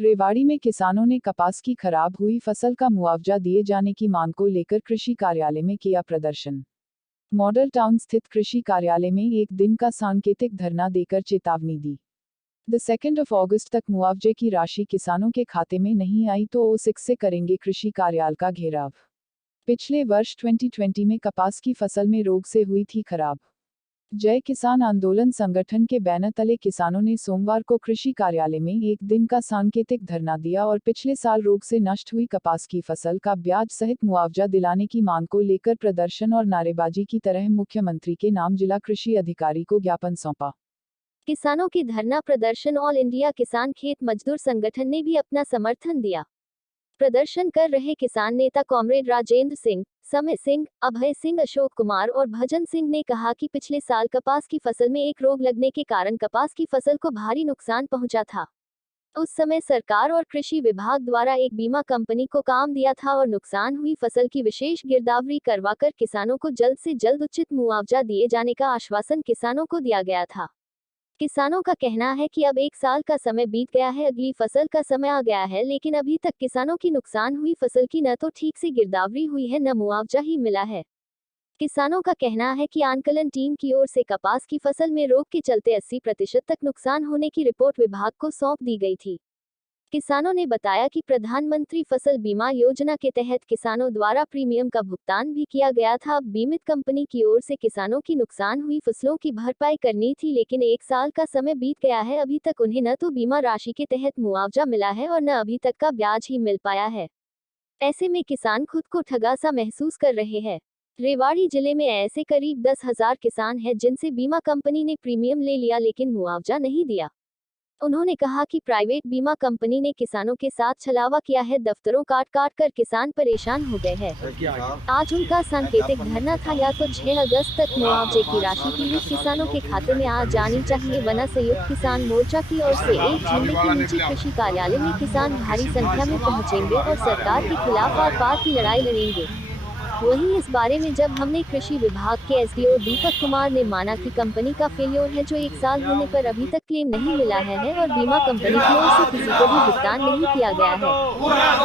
रेवाड़ी में किसानों ने कपास की खराब हुई फसल का मुआवजा दिए जाने की मांग को लेकर कृषि कार्यालय में किया प्रदर्शन। मॉडल टाउन स्थित कृषि कार्यालय में एक दिन का सांकेतिक धरना देकर चेतावनी दी। 2 अगस्त तक मुआवजे की राशि किसानों के खाते में नहीं आई तो O6 से करेंगे कृषि कार्यालय का घेराव। पिछले वर्ष 2020 में कपास की फसल में रोग से हुई थी खराब। जय किसान आंदोलन संगठन के बैनर तले किसानों ने सोमवार को कृषि कार्यालय में एक दिन का सांकेतिक धरना दिया और पिछले साल रोग से नष्ट हुई कपास की फसल का ब्याज सहित मुआवजा दिलाने की मांग को लेकर प्रदर्शन और नारेबाजी की तरह मुख्यमंत्री के नाम जिला कृषि अधिकारी को ज्ञापन सौंपा। किसानों के धरना प्रदर्शन ऑल इंडिया किसान खेत मजदूर संगठन ने भी अपना समर्थन दिया। प्रदर्शन कर रहे किसान नेता कॉमरेड राजेंद्र सिंह, समय सिंह, अभय सिंह, अशोक कुमार और भजन सिंह ने कहा कि पिछले साल कपास की फसल में एक रोग लगने के कारण कपास की फसल को भारी नुकसान पहुंचा था। उस समय सरकार और कृषि विभाग द्वारा एक बीमा कंपनी को काम दिया था और नुकसान हुई फसल की विशेष गिरदावरी करवाकर किसानों को जल्द से जल्द उचित मुआवजा दिए जाने का आश्वासन किसानों को दिया गया था। किसानों का कहना है कि अब 1 साल का समय बीत गया है, अगली फसल का समय आ गया है, लेकिन अभी तक किसानों की नुकसान हुई फसल की न तो ठीक से गिरदावरी हुई है न मुआवजा ही मिला है। किसानों का कहना है कि आंकलन टीम की ओर से कपास की फसल में रोग के चलते 80% तक नुकसान होने की रिपोर्ट विभाग को सौंप दी गई थी। किसानों ने बताया कि प्रधानमंत्री फसल बीमा योजना के तहत किसानों द्वारा प्रीमियम का भुगतान भी किया गया था। अब बीमित कंपनी की ओर से किसानों की नुकसान हुई फसलों की भरपाई करनी थी, लेकिन 1 साल का समय बीत गया है, अभी तक उन्हें न तो बीमा राशि के तहत मुआवजा मिला है और न अभी तक का ब्याज ही मिल पाया है। ऐसे में किसान खुद को ठगा सा महसूस कर रहे हैं। रेवाड़ी जिले में ऐसे करीब 10,000 किसान हैं जिनसे बीमा कंपनी ने प्रीमियम ले लिया लेकिन मुआवजा नहीं दिया। उन्होंने कहा कि प्राइवेट बीमा कंपनी ने किसानों के साथ छलावा किया है, दफ्तरों काट कर किसान परेशान हो गए हैं। आज उनका सांकेतिक धरना था, या तो 6 अगस्त तक मुआवजे की राशि की किसानों के खाते में आ जानी चाहिए, वरना संयुक्त किसान मोर्चा की ओर से एक झंडे के नीचे कृषि कार्यालय में किसान भारी संख्या में पहुंचेंगे और सरकार के खिलाफ आर-पार की लड़ाई लड़ेंगे। वहीं इस बारे में जब हमने कृषि विभाग के एसडीओ दीपक कुमार ने माना कि कंपनी का फेल्योर है जो 1 साल होने पर अभी तक क्लेम नहीं मिला है और बीमा कंपनी की ओर से किसी को भी भुगतान नहीं किया गया है।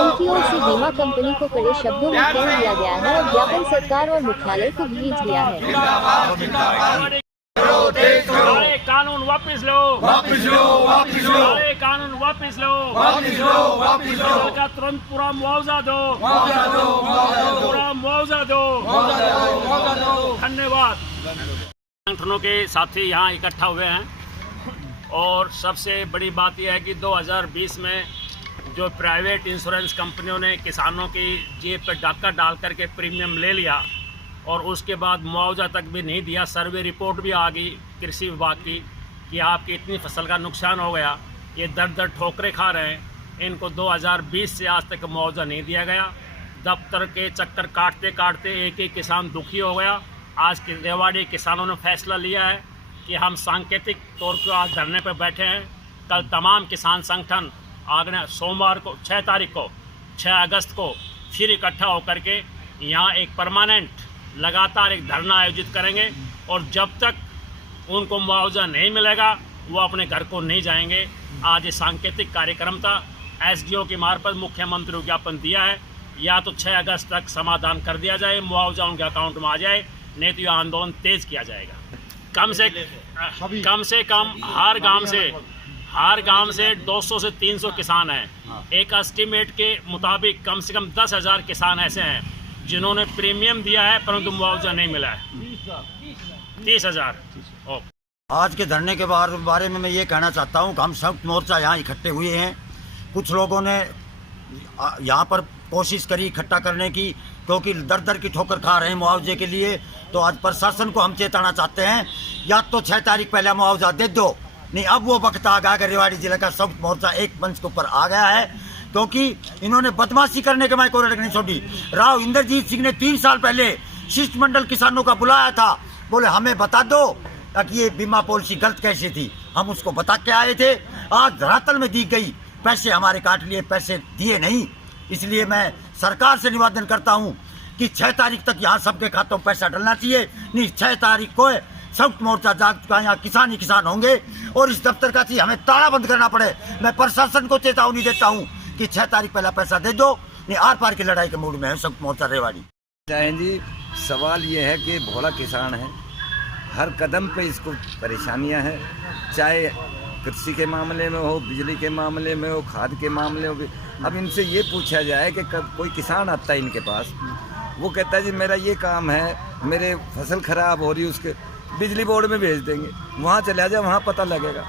उनकी ओर से बीमा कंपनी को कड़े शब्दों में कह दिया गया है और ज्ञापन सरकार और मुख्यालय को भेज दिया है। सारे कानून वापस लो, वापस लो, वापस लो, सारे कानून वापस लो, वापस लो, वापस लो, का तुरंत पूरा मुआवजा दो, मुआवजा दो, पूरा मुआवजा दो, मुआवजा दो। धन्यवाद। संगठनों के साथी यहाँ इकट्ठा हुए हैं और सबसे बड़ी बात यह है कि 2020 में जो प्राइवेट इंश्योरेंस कंपनियों ने किसानों की जेब पर डाका डाल करके प्रीमियम ले लिया और उसके बाद मुआवजा तक भी नहीं दिया। सर्वे रिपोर्ट भी आ गई कृषि विभाग की कि आपकी इतनी फसल का नुकसान हो गया, ये दर ठोकरें खा रहे हैं। इनको 2020 से आज तक मुआवजा नहीं दिया गया। दफ्तर के चक्कर काटते काटते एक एक किसान दुखी हो गया। आज के रेवाड़ी किसानों ने फैसला लिया है कि हम सांकेतिक तौर पर आज धरने पर बैठे हैं। कल तमाम किसान संगठन आगे सोमवार को 6 अगस्त को फिर इकट्ठा होकर के यहाँ एक परमानेंट लगातार एक धरना आयोजित करेंगे और जब तक उनको मुआवजा नहीं मिलेगा वो अपने घर को नहीं जाएंगे। आज ये सांकेतिक कार्यक्रम था। एसडीओ की मार्फत मुख्यमंत्री को ज्ञापन दिया है, या तो 6 अगस्त तक समाधान कर दिया जाए, मुआवजा उनके अकाउंट में आ जाए, नहीं तो यह आंदोलन तेज किया जाएगा। कम से कम हर गांव से 200 से 300 किसान हैं। एक एस्टीमेट के मुताबिक कम से कम 10,000 किसान ऐसे हैं जिन्होंने प्रीमियम दिया है परंतु मुआवजा नहीं मिला है। 30,000। आज के धरने के बारे में मैं ये कहना चाहता हूँ कि हम संयुक्त मोर्चा यहाँ इकट्ठे हुए हैं। कुछ लोगों ने यहाँ पर कोशिश करी इकट्ठा करने की, क्योंकि दर की ठोकर खा रहे हैं मुआवजे के लिए। तो आज प्रशासन को हम चेताना चाहते हैं, या तो 6 तारीख पहले मुआवजा दे दो, नहीं अब वो वक्त आ गया कि रेवाड़ी जिले का संयुक्त मोर्चा एक मंच के ऊपर आ गया है, क्योंकि इन्होंने बदमाशी करने के मैं कोई रख नहीं छोड़ी। राव इंद्रजीत सिंह ने 3 साल पहले शिष्टमंडल किसानों का बुलाया था, बोले हमें बता दो कि ये बीमा पॉलिसी गलत कैसे थी, हम उसको बता के आए थे। आज धरातल में दी गई, पैसे हमारे काट लिए, पैसे दिए नहीं। इसलिए मैं सरकार से निवेदन करता हूँ कि 6 तारीख तक यहाँ सबके खातों में पैसा डलना चाहिए, नहीं 6 तारीख को संयुक्त मोर्चा जाग चुका है, यहाँ किसान ही किसान होंगे और इस दफ्तर का चीज हमें ताला बंद करना पड़े। मैं प्रशासन को चेतावनी देता हूँ कि 6 तारीख पहला पैसा दे दो, नहीं आर पार की लड़ाई के मूड में है संयुक्त मोर्चा रेवाड़ी। जी सवाल ये है कि भोला किसान है, हर कदम पे इसको परेशानियां हैं, चाहे कृषि के मामले में हो, बिजली के मामले में हो, खाद के मामले में हो। अब इनसे ये पूछा जाए कि कोई किसान आता है इनके पास, वो कहता है जी मेरा ये काम है, मेरे फसल ख़राब हो रही है, उसके बिजली बोर्ड में भेज देंगे, वहाँ चला जाए वहाँ पता लगेगा।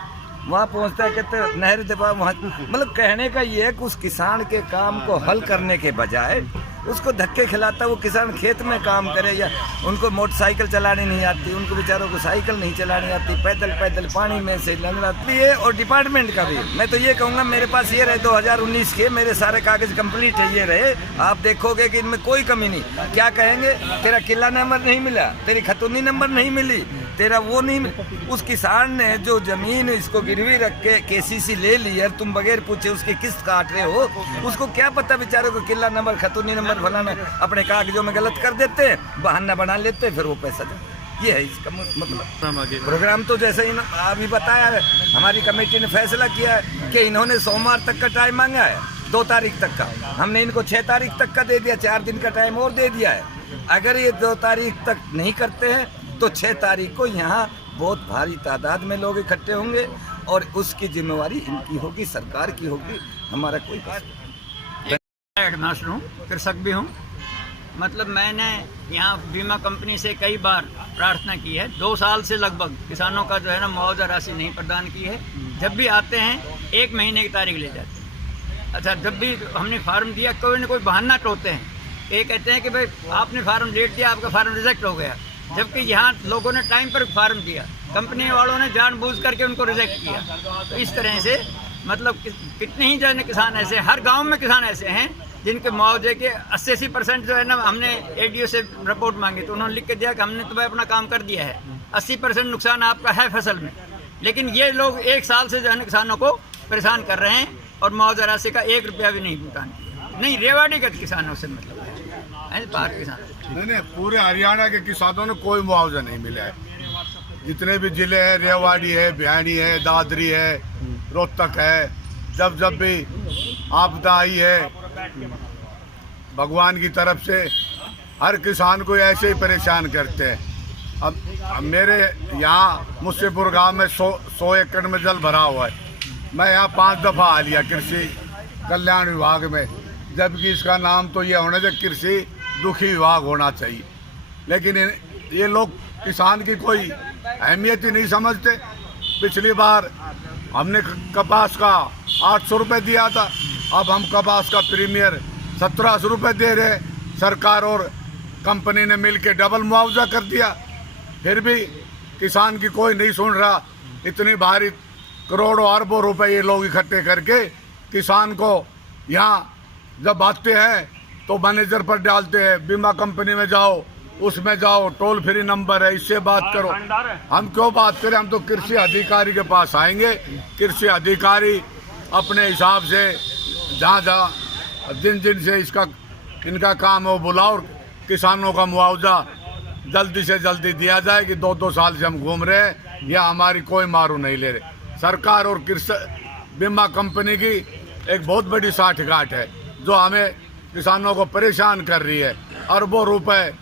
वहाँ पहुँचता है कहते हैं नहर दबा, वहाँ मतलब कहने का ये है कि उस किसान के काम को हल करने के बजाय उसको धक्के खिलाता है। वो किसान खेत में काम करे या उनको मोटरसाइकिल चलानी नहीं आती, उनको बेचारों को साइकिल नहीं चलानी आती, पैदल पैदल पानी में से लंगड़ा है। और डिपार्टमेंट का भी मैं तो ये कहूँगा मेरे पास ये रहे 2019 के मेरे सारे कागज कंप्लीट है, ये रहे, आप देखोगे कि इनमें कोई कमी नहीं। क्या कहेंगे, तेरा किला नंबर नहीं मिला, तेरी खतौनी नंबर नहीं मिली, तेरा वो नहीं मिला। उस किसान ने जो जमीन इसको गिरवी रख के केसीसी ले ली है, तुम बगैर पूछे उसकी किस्त काट रहे हो, उसको क्या पता बेचारे को किला नंबर खतौनी नंबर फलाना अपने कागजों में गलत कर देते हैं, बहाना बना लेते हैं, फिर वो पैसा दे। ये है इसका मतलब प्रोग्राम। तो जैसे ही अभी बताया है, हमारी कमेटी ने फैसला किया है कि इन्होंने सोमवार तक का टाइम मांगा है, 2 तारीख तक का, हमने इनको 6 तारीख तक का दे दिया, 4 दिन का टाइम और दे दिया है। अगर ये 2 तारीख तक नहीं करते हैं तो 6 तारीख को यहाँ बहुत भारी तादाद में लोग इकट्ठे होंगे और उसकी जिम्मेवारी इनकी होगी, सरकार की होगी, हमारा कोई हेडमास्टर हूँ, कृषक भी हूँ। मतलब मैंने यहाँ बीमा कंपनी से कई बार प्रार्थना की है, 2 साल से लगभग किसानों का जो है ना मुआवजा राशि नहीं प्रदान की है। जब भी आते हैं 1 महीने की तारीख ले जाते हैं। अच्छा, जब भी हमने फार्म दिया कोई ना कोई बहाना टोते हैं, ये कहते हैं कि भाई आपने फार्म लेट दिया, आपका फार्म रिजेक्ट हो गया, जबकि यहाँ लोगों ने टाइम पर फार्म दिया, कंपनी वालों ने जानबूझ करके उनको रिजेक्ट किया। तो इस तरह से मतलब कितने ही जन किसान ऐसे, हर गांव में किसान ऐसे हैं जिनके मुआवजे के 80% जो है ना, हमने एडीओ से रिपोर्ट मांगी तो उन्होंने लिख के दिया कि हमने तो भाई अपना काम कर दिया है, 80% नुकसान आपका है फसल में। लेकिन ये लोग 1 साल से जो है ना किसानों को परेशान कर रहे हैं और मुआवजा राशि का 1 रुपया भी नहीं भुगतान किया। नहीं, रेवाड़ी के किसानों से मतलब है, बाहर किसान नहीं, पूरे हरियाणा के किसानों ने कोई मुआवजा नहीं मिला है। जितने भी जिले हैं, रेवाड़ी है, भिवानी है, दादरी है, रोहतक है, जब भी आपदा आई है भगवान की तरफ से हर किसान को ऐसे ही परेशान करते हैं। अब मेरे यहाँ मुस्सेपुर गांव में 100 एकड़ में जल भरा हुआ है। मैं यहाँ 5 दफ़ा आ लिया कृषि कल्याण विभाग में, जबकि इसका नाम तो ये होना चाहिए कृषि दुखी विभाग होना चाहिए। लेकिन ये लोग किसान की कोई अहमियत ही नहीं समझते। पिछली बार हमने कपास का 800 रुपये दिया था, अब हम कपास का प्रीमियर 1700 रुपये दे रहे। सरकार और कंपनी ने मिलकर डबल मुआवजा कर दिया, फिर भी किसान की कोई नहीं सुन रहा। इतनी भारी करोड़ों अरबों रुपए ये लोग इकट्ठे करके किसान को यहाँ जब आते हैं तो मैनेजर पर डालते हैं, बीमा कंपनी में जाओ, उसमें जाओ, टोल फ्री नंबर है, इससे बात करो। हम क्यों बात करें, हम तो कृषि अधिकारी के पास आएंगे। कृषि अधिकारी अपने हिसाब से जहाँ जिन से इनका काम है वो बुलाओ, किसानों का मुआवजा जल्दी से जल्दी दिया जाए कि 2-2 साल से हम घूम रहे हैं, या हमारी कोई मारू नहीं ले रहे। सरकार और कृषि बीमा कंपनी की एक बहुत बड़ी साठगांठ है जो हमें किसानों को परेशान कर रही है। अरबों रुपए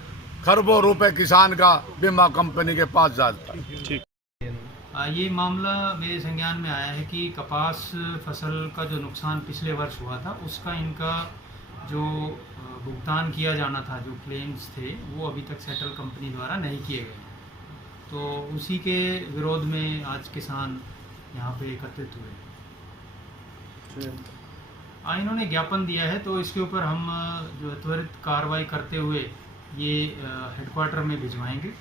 खरबों रुपए किसान का बीमा कंपनी के पास जाता है। ये मामला मेरे संज्ञान में आया है कि कपास फसल का जो नुकसान पिछले वर्ष हुआ था उसका इनका जो भुगतान किया जाना था, जो क्लेम्स थे, वो अभी तक सेटल कंपनी द्वारा नहीं किए गए। तो उसी के विरोध में आज किसान यहाँ पे एकत्रित हुए। इन्होंने ज्ञापन दिया है, तो इसके ऊपर हम जो त्वरित कार्रवाई करते हुए ये हेडक्वार्टर में भिजवाएंगे।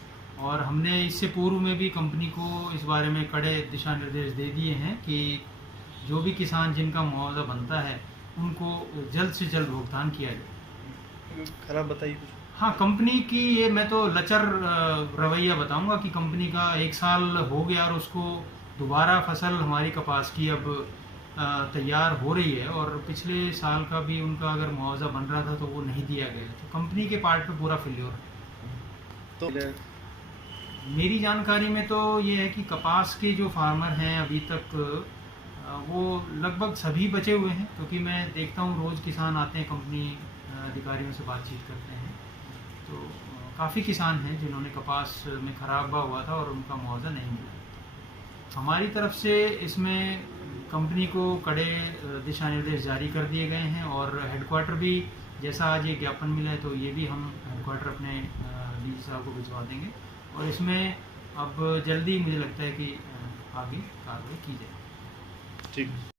और हमने इससे पूर्व में भी कंपनी को इस बारे में कड़े दिशा निर्देश दे दिए हैं कि जो भी किसान जिनका मुआवजा बनता है उनको जल्द से जल्द भुगतान किया जाए। खराब बताइए कुछ। हाँ, कंपनी की ये मैं तो लचर रवैया बताऊंगा कि कंपनी का 1 साल हो गया और उसको दोबारा फसल हमारी कपास की अब तैयार हो रही है, और पिछले साल का भी उनका अगर मुआवजा बन रहा था तो वो नहीं दिया गया। तो कंपनी के पार्ट पे पूरा फेल्योर। तो मेरी जानकारी में तो ये है कि कपास के जो फार्मर हैं अभी तक वो लगभग सभी बचे हुए हैं, क्योंकि मैं देखता हूँ रोज़ किसान आते हैं, कंपनी अधिकारियों से बातचीत करते हैं, तो काफ़ी किसान हैं जिन्होंने कपास में खराबा हुआ था और उनका मुआवजा नहीं मिला। हमारी तरफ से इसमें कंपनी को कड़े दिशा निर्देश जारी कर दिए गए हैं और हेडक्वार्टर भी, जैसा आज ये ज्ञापन मिला है तो ये भी हम हेडक्वार्टर अपने डीजी साहब को भिजवा देंगे और इसमें अब जल्दी मुझे लगता है कि आगे कार्रवाई की जाए। ठीक।